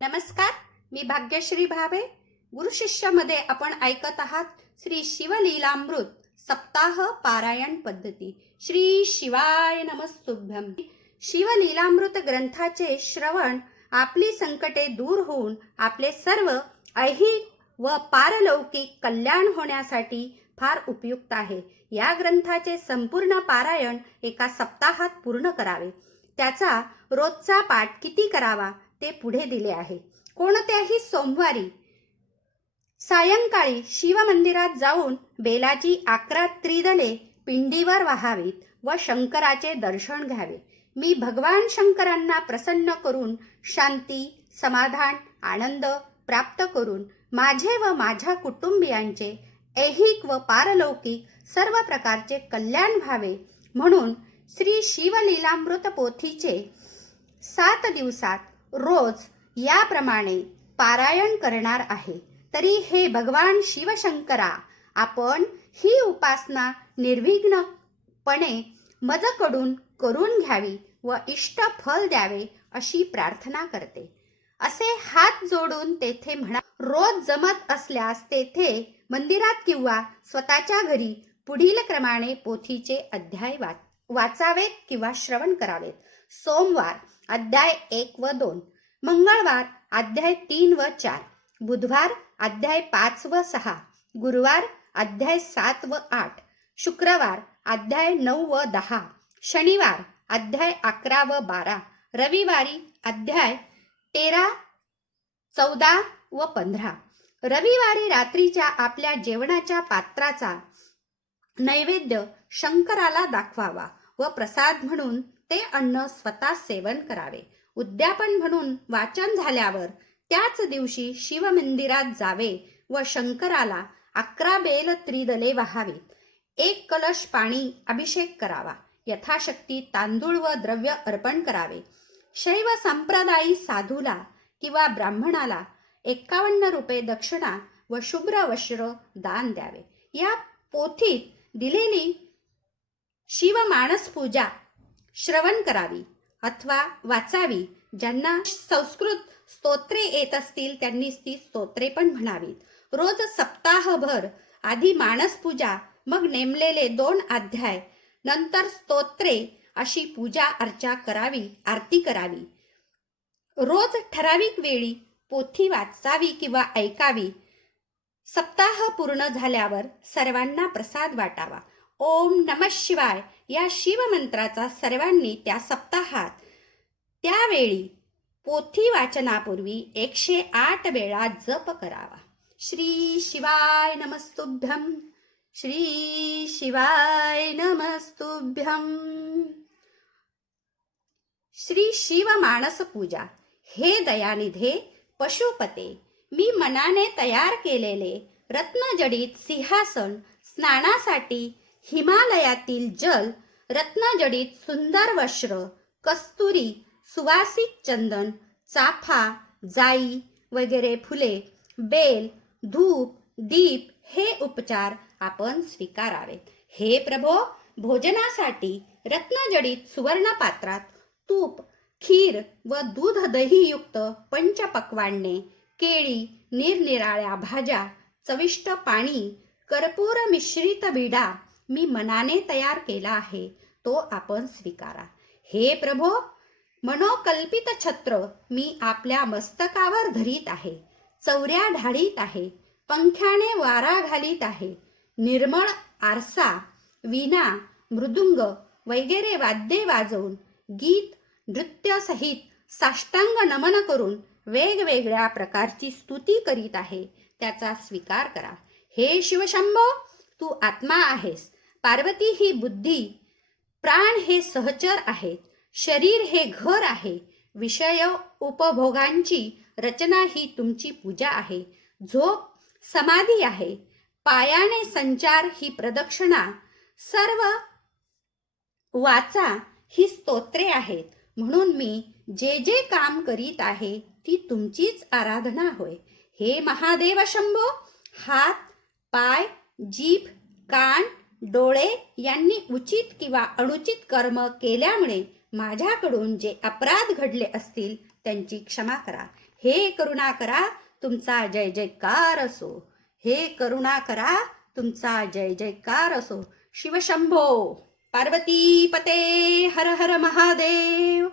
नमस्कार, मी भाग्यश्री भावे. गुरुशिष्यामध्ये आपण ऐकत आहात श्री शिवलीलामृत सप्ताह पारायण पद्धती. श्री शिवाय नमस्तुभ्यम. शिवलीलामृत ग्रंथाचे श्रवण आपली संकटे दूर होऊन आपले सर्व ऐहिक व पारलौकिक कल्याण होण्यासाठी फार उपयुक्त आहे. या ग्रंथाचे संपूर्ण पारायण एका सप्ताहात पूर्ण करावे. त्याचा रोजचा पाठ किती करावा ते पुढे दिले आहे. कोणत्याही सोमवारी सायंकाळी शिवमंदिरात जाऊन बेलाची 11 त्रिदले पिंडीवर वाहावीत व शंकराचे दर्शन घ्यावे. मी भगवान शंकरांना प्रसन्न करून शांती, समाधान, आनंद प्राप्त करून माझे व माझ्या कुटुंबियांचे ऐहिक व पारलौकिक सर्व प्रकारचे कल्याण व्हावे म्हणून श्री शिवलीलामृत पोथीचे 7 दिवसात रोज याप्रमाणे पारायण करणार आहे. तरी हे भगवान शिवशंकरा, आपण ही उपासना निर्विघ्नपणे मजकडून करून घ्यावी व इष्ट फल द्यावे अशी प्रार्थना करते. असे हात जोडून तेथे म्हणा. रोज जमत असल्यास तेथे मंदिरात किंवा स्वतःच्या घरी पुढील क्रमाने पोथीचे अध्याय वाचावेत किंवा श्रवण करावेत. सोमवार अध्याय 1 व 2, मंगळवार अध्याय 3 व 4, बुधवार अध्याय 5 व 6, गुरुवार अध्याय 7 व 8, शुक्रवार अध्याय 9 व 10, शनिवार अध्याय 11 व 12, रविवारी अध्याय 13, 14 व 15. रविवारी रात्रीच्या आपल्या जेवणाच्या पात्राचा नैवेद्य शंकराला दाखवावा व प्रसाद म्हणून ते अन्न स्वतः सेवन करावे. उद्यापन म्हणून वाचन झाल्यावर त्याच दिवशी शिवमंदिरात जावे व शंकराला 11 बेल त्रिदले वाहावीत. 1 कलश पाणी अभिषेक करावा. यथाशक्ती तांदूळ व द्रव्य अर्पण करावे. शैव संप्रदायी साधूला किंवा ब्राह्मणाला 51 रुपये दक्षिणा व शुभ्र वस्त्र दान द्यावे. या पोथीत दिलेली शिवमानस पूजा श्रवण करावी अथवा वाचावी. ज्यांना संस्कृत स्तोत्रे येत असतील त्यांनी ती स्तोत्रे पण म्हणावीत. रोज सप्ताहभर आधी मानस पूजा, मग नेमलेले 2 अध्याय, नंतर स्तोत्रे अशी पूजा अर्चा करावी, आरती करावी. रोज ठराविक वेळी पोथी वाचावी किंवा ऐकावी. सप्ताह पूर्ण झाल्यावर सर्वांना प्रसाद वाटावा. ओम नमः शिवाय या शिवमंत्राचा सर्वांनी त्या सप्ताहात त्यावेळी पोथी वाचनापूर्वी 108 वेळा जप करावा. श्री शिवाय नमस्तुभ्यम. श्री शिवाय नमस्तुभ्यम. श्री शिव मानस पूजा. हे दयानिधे पशुपते, मी मनाने तयार केलेले रत्नजडित सिंहासन, स्नानासाठी हिमालयातील जल, रत्नजडित सुंदर वस्त्र, कस्तुरी, सुवासिक चंदन, चाफा, जाई वगैरे फुले, बेल, धूप, दीप हे उपचार आपण स्वीकारावेत. हे प्रभो, भोजनासाठी रत्नजडित सुवर्ण पात्रात तूप, खीर व दूध दही युक्त पंचपक्वान्ने, केळी, निरनिराळ्या भाज्या, चविष्ट पाणी, कर्पूर मिश्रित विडा मी मनाने तयार केला आहे, तो आपण स्वीकारा. हे प्रभो, मनोकल्पित छत्र मी आपल्या मस्तकावर धरीत आहे, चौऱ्या ढाळीत आहे, पंख्याने वारा घालीत आहे. निर्मळ आरसा, वीणा, मृदुंग वगैरे वाद्ये वाजवून गीत नृत्य सहित साष्टांग नमन करून वेगवेगळ्या प्रकारची स्तुती करीत आहे, त्याचा स्वीकार करा. हे शिवशंभो, तू आत्मा आहेस, पार्वती ही बुद्धी, प्राण हे सहचर आहेत, शरीर हे घर आहे, विषय उपभोगांची रचना ही तुमची पूजा आहे, झोप समाधी आहे, पायाने संचार ही प्रदक्षिणा, सर्व वाचा ही स्तोत्रे आहेत. म्हणून मी जे जे काम करीत आहे ती तुमचीच आराधना होय. हे महादेव शंभो, हात, पाय, जीभ, कान, डोळे यांनी उचित किंवा अनुचित कर्म केल्यामुळे माझ्याकडून जे अपराध घडले असतील त्यांची क्षमा करा. हे करुणाकरा तुमचा जय जयकार असो. हे करुणाकरा तुमचा जय जयकार असो. शिवशंभो. पार्वती पते हर हर महादेव.